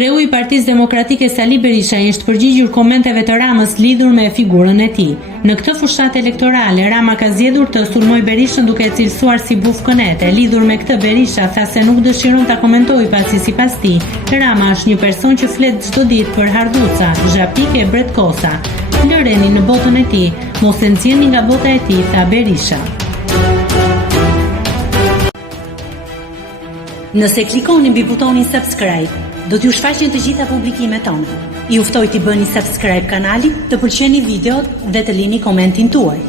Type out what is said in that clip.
Kreu i Partisë Demokratike Sali Berisha është përgjigjur komenteve të Ramës lidhur me figurën e tij. Në këtë fushatë elektorale, Rama ka zgjedhur të sulmojë Berishën duke e cilësuar si bufkënete. Lidhur me këtë, Berisha tha se nuk dëshiron ta komentojë pasi sipas tij, Rama është një person që flet çdo ditë për hardhuca, zhapike e bretkosa. Lëreni në botën e tij, mos e nxjerrni nga bota e tij, tha Berisha. Nëse klikoni mbi butonin subscribe, do t'ju shfaqen të gjitha publikimet tona. Ju ftoj t'i bëni subscribe kanalit, të pëlqeni videot dhe të lini komentin tuaj.